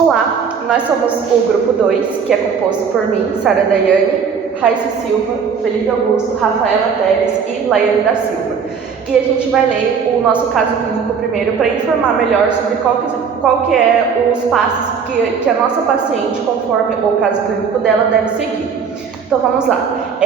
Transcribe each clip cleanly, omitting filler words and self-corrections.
Olá, nós somos o Grupo 2, que é composto por mim, Sara Daiane, Raíssa Silva, Felipe Augusto, Rafaela Teles e Laiane da Silva. E a gente vai ler o nosso caso clínico primeiro para informar melhor sobre qual que é os passos que a nossa paciente, conforme o caso clínico dela, deve seguir. Então vamos lá.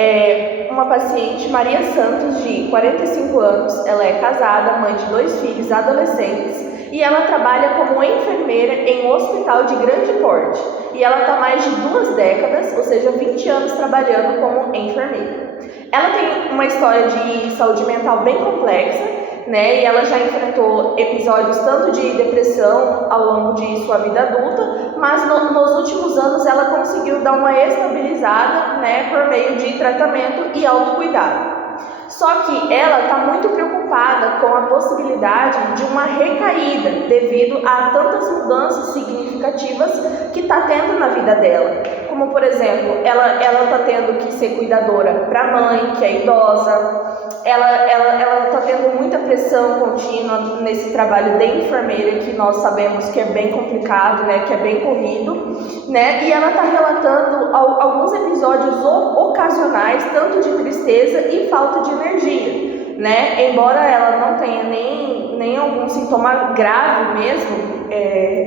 Uma paciente, Maria Santos, de 45 anos, ela é casada, mãe de 2 filhos adolescentes, e ela trabalha como enfermeira em um hospital de grande porte. E ela está há mais de 2 décadas, ou seja, 20 anos trabalhando como enfermeira. Ela tem uma história de saúde mental bem complexa, né? E ela já enfrentou episódios tanto de depressão ao longo de sua vida adulta, mas nos últimos anos ela conseguiu dar uma estabilizada, né, por meio de tratamento e autocuidado. Só que ela está muito preocupada com a possibilidade de uma recaída devido a tantas mudanças significativas que está tendo na vida dela. Como, por exemplo, ela está tendo que ser cuidadora para a mãe, que é idosa, ela está tendo muita pressão contínua nesse trabalho de enfermeira, que nós sabemos que é bem complicado, né, que é bem corrido, né, e ela está relatando alguns episódios ocasionais, tanto de tristeza e falta de energia, né, embora ela não tenha nem algum sintoma grave mesmo,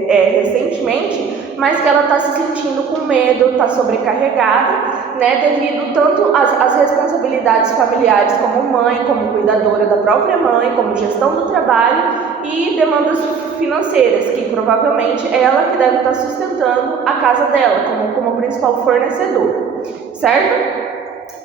recentemente, mas que ela está se sentindo com medo, está sobrecarregada, né, devido tanto às responsabilidades familiares como mãe, como cuidadora da própria mãe, como gestão do trabalho e demandas financeiras, que provavelmente é ela que deve estar sustentando a casa dela como principal fornecedor, certo?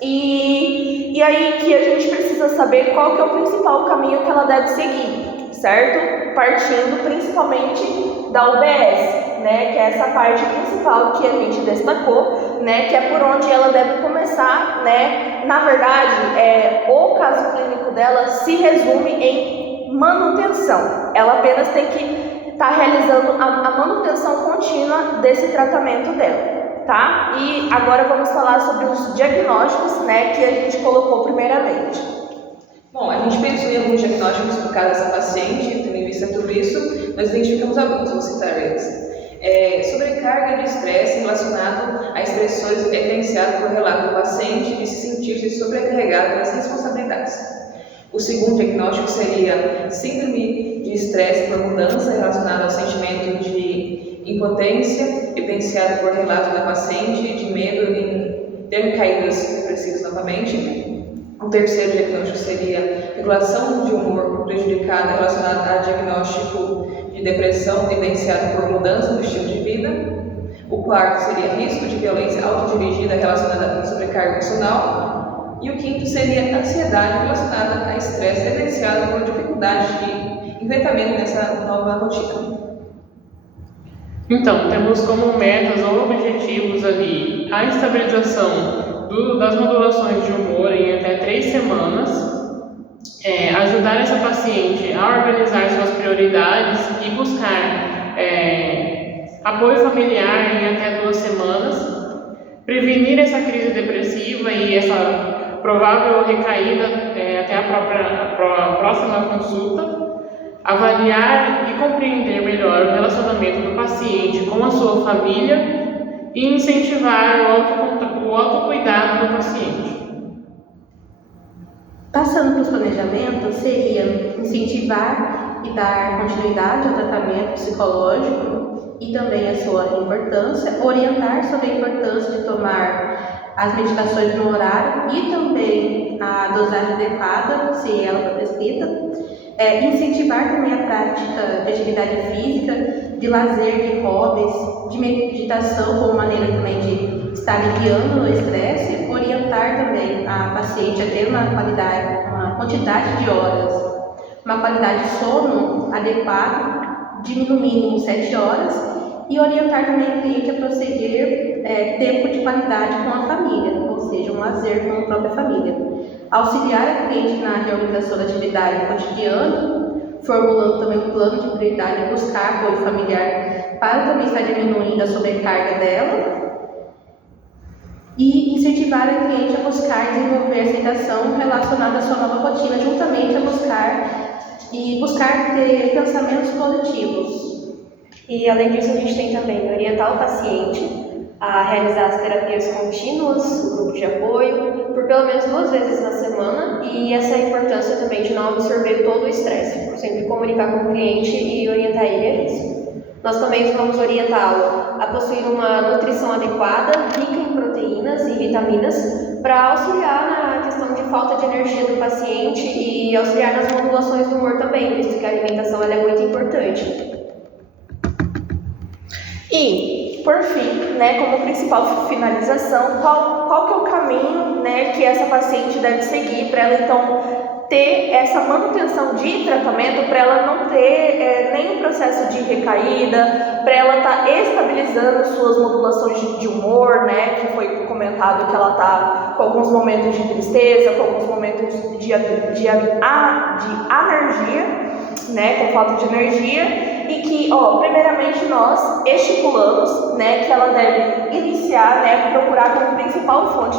E aí que a gente precisa saber qual que é o principal caminho que ela deve seguir, certo? Partindo principalmente da UBS, né? Que é essa parte principal que a gente destacou, né? Que é por onde ela deve começar, né? Na verdade, o caso clínico dela se resume em manutenção. Ela apenas tem que estar realizando a manutenção contínua desse tratamento dela. Tá? E agora vamos falar sobre os diagnósticos, né, que a gente colocou primeiramente. Bom, a gente pensou em alguns diagnósticos por causa dessa paciente, tendo em vista tudo isso, nós identificamos alguns, vou citar eles. Sobrecarga de estresse relacionado a expressões evidenciadas pelo relato do paciente de se sentir sobrecarregado nas responsabilidades. O segundo diagnóstico seria síndrome de estresse por mudança relacionada ao sentimento de impotência, evidenciado por relato da paciente de medo em ter caídas depressivas novamente. O terceiro diagnóstico seria regulação de humor prejudicada relacionada a diagnóstico de depressão evidenciado por mudança do estilo de vida. O quarto seria risco de violência autodirigida relacionada a sobrecarga emocional. E o quinto seria ansiedade relacionada a estresse evidenciado por dificuldade de enfrentamento dessa nova rotina. Então, temos como metas ou objetivos ali a estabilização das modulações de humor em até 3 semanas, ajudar essa paciente a organizar suas prioridades e buscar apoio familiar em até 2 semanas, prevenir essa crise depressiva e essa provável recaída até a próxima consulta, avaliar e compreender melhor o relacionamento do paciente com a sua família e incentivar o autocuidado do paciente. Passando para os planejamentos, seria incentivar e dar continuidade ao tratamento psicológico e também a sua importância, orientar sobre a importância de tomar as medicações no horário e também a dosagem adequada, se ela for prescrita. Incentivar também a prática de atividade física, de lazer, de hobbies, de meditação como maneira também de estar aliviando o estresse, orientar também a paciente a ter uma quantidade de horas, uma qualidade de sono adequada, de no mínimo 7 horas, e orientar também o cliente a prosseguir tempo de qualidade com a família, ou seja, um lazer com a própria família. Auxiliar a cliente na reorganização da atividade cotidiana, formulando também um plano de prioridade e buscar apoio familiar para também estar diminuindo a sobrecarga dela. E incentivar a cliente a buscar desenvolver a aceitação relacionada à sua nova rotina, juntamente a buscar ter pensamentos positivos. E além disso, a gente tem também orientar o paciente a realizar as terapias contínuas, o grupo de apoio, por pelo menos 2 vezes na semana, e essa importância também de não absorver todo o estresse, sempre comunicar com o cliente e orientar ele a isso. Nós também vamos orientá-lo a possuir uma nutrição adequada, rica em proteínas e vitaminas, para auxiliar na questão de falta de energia do paciente e auxiliar nas modulações do humor também, visto que a alimentação ela é muito importante. E, por fim, né, como principal finalização, qual que é o caminho, né, que essa paciente deve seguir para ela, então, ter essa manutenção de tratamento, para ela não ter nenhum processo de recaída, para ela estar estabilizando suas modulações de humor, né, que foi comentado que ela está com alguns momentos de tristeza, com alguns momentos de anergia, né, com falta de energia, e que, primeiramente nós estipulamos, né, que ela deve iniciar, né, procurar como principal fonte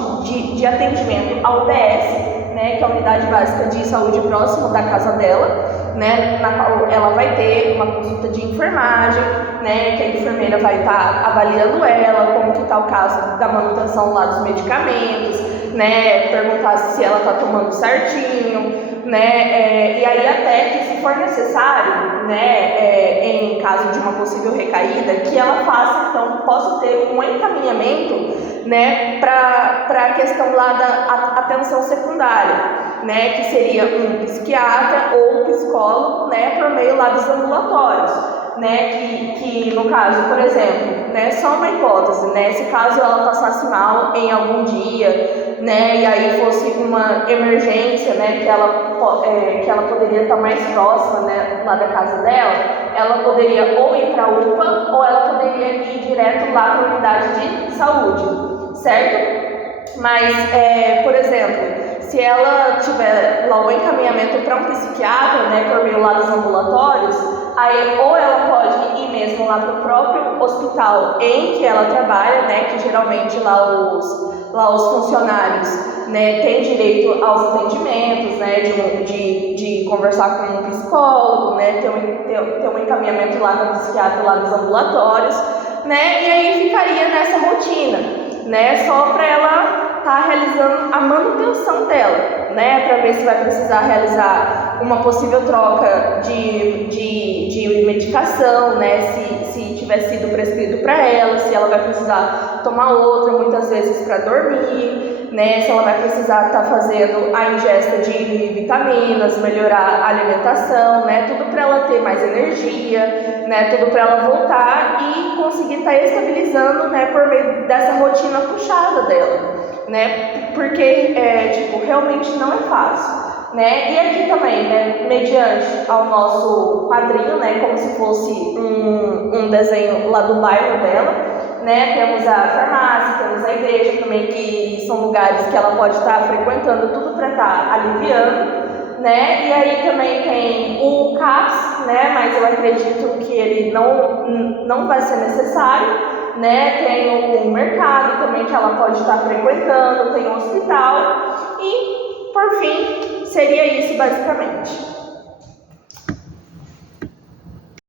de atendimento a UBS, né, que é a Unidade Básica de Saúde próximo da casa dela, né, na qual ela vai ter uma consulta de enfermagem, né, que a enfermeira vai estar avaliando ela, como que está o caso da manutenção lá dos medicamentos, né, perguntar se ela está tomando certinho, né, e aí até que, se for necessário, né, em caso de uma possível recaída, que ela faça, então, possa ter um encaminhamento, né, para a questão lá da atenção secundária, né, que seria um psiquiatra ou um psicólogo, né, por meio lá dos ambulatórios, né, que no caso, por exemplo, né, só uma hipótese, né, se caso ela passasse mal em algum dia, né, e aí fosse uma emergência, né, que ela poderia estar mais próxima, né, lá da casa dela, ela poderia ou ir para a UPA ou ela poderia ir direto lá para a unidade de saúde, certo? Mas, por exemplo, se ela tiver lá o encaminhamento para um psiquiatra, né, por meio lá dos ambulatórios, aí ou ela pode ir mesmo lá para o próprio hospital em que ela trabalha, né, que geralmente lá os funcionários, né, têm direito aos atendimentos, né, de conversar com um psicólogo, né, ter um encaminhamento lá com o psiquiatra lá nos ambulatórios, né, e aí ficaria nessa rotina, né, só para ela estar realizando a manutenção dela, né, para ver se vai precisar realizar uma possível troca de medicação, né, se tiver sido prescrito para ela, se ela vai precisar tomar outra, muitas vezes para dormir, né, se ela vai precisar estar fazendo a ingesta de vitaminas, melhorar a alimentação, né, tudo para ela ter mais energia, né, tudo para ela voltar e conseguir estar estabilizando, né, por meio dessa rotina puxada dela, né, porque, realmente não é fácil. Né? E aqui também, né, mediante ao nosso quadrinho, né, como se fosse um desenho lá do bairro dela, né, temos a farmácia, temos a igreja também, que são lugares que ela pode estar frequentando, tudo para estar aliviando, né, e aí também tem o CAPS, né, mas eu acredito que ele não vai ser necessário, né, tem o mercado também que ela pode estar frequentando, tem o hospital e, por fim, seria isso basicamente.